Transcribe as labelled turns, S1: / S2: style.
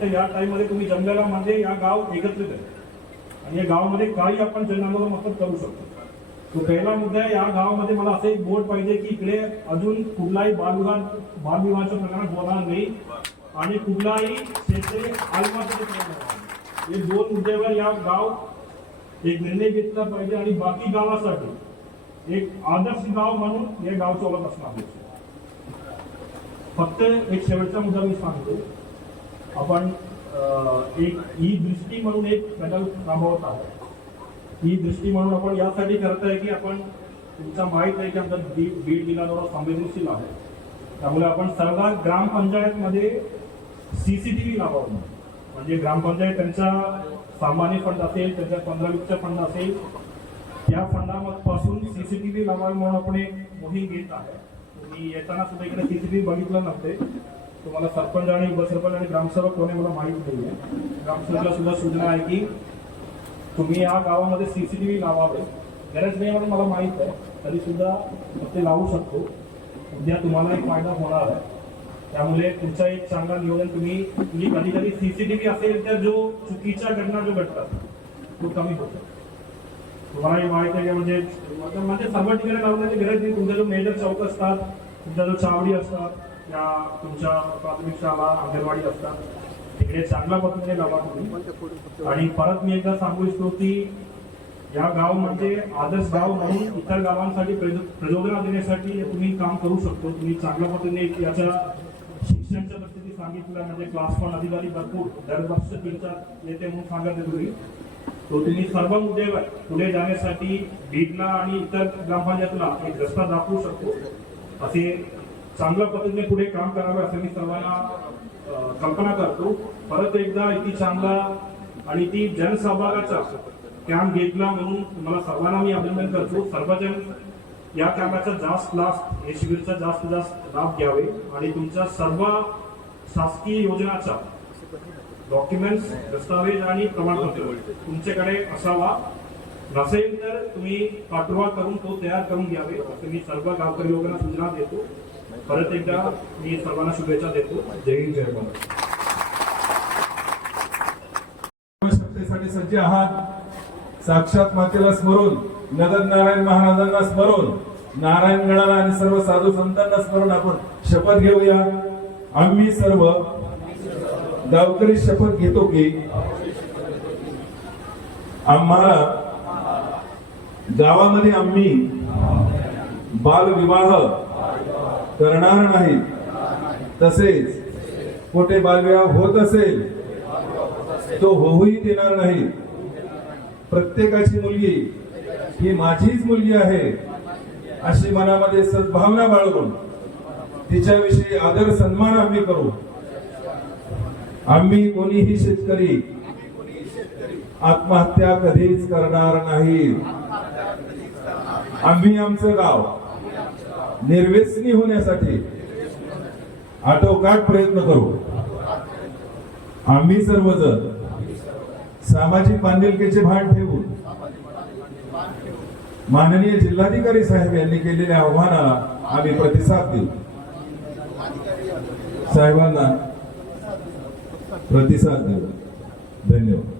S1: फक्त या टाईममध्ये तुम्ही जंगलामध्ये या गाव एकत्रित आहे. आणि या गावामध्ये काही आपण जनआंदोलन मदत करू शकतो. तो पहिला मुद्दा आहे या गावामध्ये मला असं एक बोर्ड पाहिजे की इकडे अजून कुठलाही बालविवाह बालविवाहाच्या प्रकरण होणार नाही. आणि कुठलाही शेते हे दोन मुद्द्यावर या गाव एक निर्णय घेतला पाहिजे. आणि बाकी गावासाठी एक आदर्श गाव म्हणून हे गाव ओळख असणार फक्त एक शेवटचा मुद्दा मी सांगतो. आपण एक ही दृष्टी म्हणून एक प्रकल्प राबवत आहोत. ही दृष्टी म्हणून आपण यासाठी करत आहे की आपण तुमचा माहीत आहे की आमचा बीड बीड जिल्हा थोडा संवेदनशील आहे. त्यामुळे आपण सरदार ग्रामपंचायतमध्ये सी सी टी व्ही लावावं म्हणजे ग्रामपंचायत त्यांचा सामान्य फंड असेल त्यांच्या पंधरा वीसचा फंड असेल या फंडापासून व्ही लावावी म्हणून आपण एक मोहीम घेत आहे. तुम्ही येताना सुद्धा इकडे व्ही बघितलं नव्हते. तुम्हाला सरपंच आणि उपसरपंच आणि ग्रामसेवक कोणी मला माहीत नाही आहे ग्रामसेवकला सुद्धा सूचना आहे की तुम्ही या गावामध्ये सीसीटीव्ही लावावे. गरज नाही म्हणून मला माहीत आहे. तरी सुद्धा ते लावू शकतो. उद्या तुम्हाला एक फायदा होणार आहे. त्यामुळे तुमचा एक चांगला नियोजन तुम्ही तुम्ही कधी कधी सीसीटीव्ही असेल तर जो चुकीच्या घटना जो घडतात तो कमी होतो. तुम्हालाही माहिती आहे की म्हणजे म्हणजे सर्व ठिकाणी लावण्याची गरज नाही. तुमचा जो मेजर चौक असतात तुमच्या जो चावडी असतात या तुमच्या प्राथमिक शाळा अंगणवाडी असतात. तिकडे चांगल्या पद्धतीने लावा तुम्ही. आणि परत मी एकदा सांगू इच्छितो की या गाव म्हणजे आदर्श गाव म्हणून इतर गावांसाठी प्रयोजना देण्यासाठी तुम्ही काम करू शकतो. तुम्ही चांगल्या पद्धतीने याच्या शिक्षणच्या परिस्थिती सांगितलं म्हणजे क्लास वन अधिकारी भरपूर दरवर्ष तीन नेते म्हणून सांगत आहे तुम्ही. तो तुम्ही सर्व मुद्दे पुढे जाण्यासाठी बीडला आणि इतर ग्रामपंचायतला एक रस्ता दाखवू शकतो. असे चांगल्या पद्धतीने पुढे काम करावे असं मी सर्वांना कल्पना करतो. परत एकदा इथे चांगला आणि ती जनसहभागाचा कॅम्प घेतला म्हणून तुम्हाला सर्वांना मी अभिनंदन करतो. सर्वजण या कॅम्पाचा जास्त लाभ हे शिबिरचा जास्त जास्त लाभ घ्यावे आणि तुमच्या सर्व शासकीय योजनाचा डॉक्युमेंट्स दस्तावेज आणि प्रमाणपत्र तुमच्याकडे असावा. नसेल तर तुम्ही पाठवा करून तो तयार करून घ्यावे असं मी सर्व गावकरी लोकांना सूचना देतो. परत एकदा मी सर्वांना शुभेच्छा देतो. जय हिंद जय भारत.
S2: सज्ज आहात. साक्षात मातेला स्मरून नगर नारायण महाराजांना स्मरून नारायणगडाला आणि सर्व साधू संतांना स्मरून आपण शपथ घेऊया. आम्ही सर्व गावकरी शपथ घेतो की आम्हाला गावामध्ये आम्ही बालविवाह करणार नाही. तसेच कुठे बालविवाह होत असेल तो होऊही देणार नाही. प्रत्येकाची मुलगी ही माझीच मुलगी आहे अशी मनामध्ये सद्भावना बाळगून तिच्याविषयी आदर सन्मान आम्ही करू. आम्ही कोणीही शेतकरी आत्महत्या कधीच करणार नाही. आम्ही आमचं गाव निर्व्यसनी होण्यासाठी आटोकाट प्रयत्न करू. आम्ही सर्वजण सामाजिक बांधिलकीचे भान ठेवून माननीय जिल्हाधिकारी साहेब यांनी केलेल्या आव्हानाला आम्ही प्रतिसाद देऊ. साहेबांना प्रतिसाद देऊ. धन्यवाद.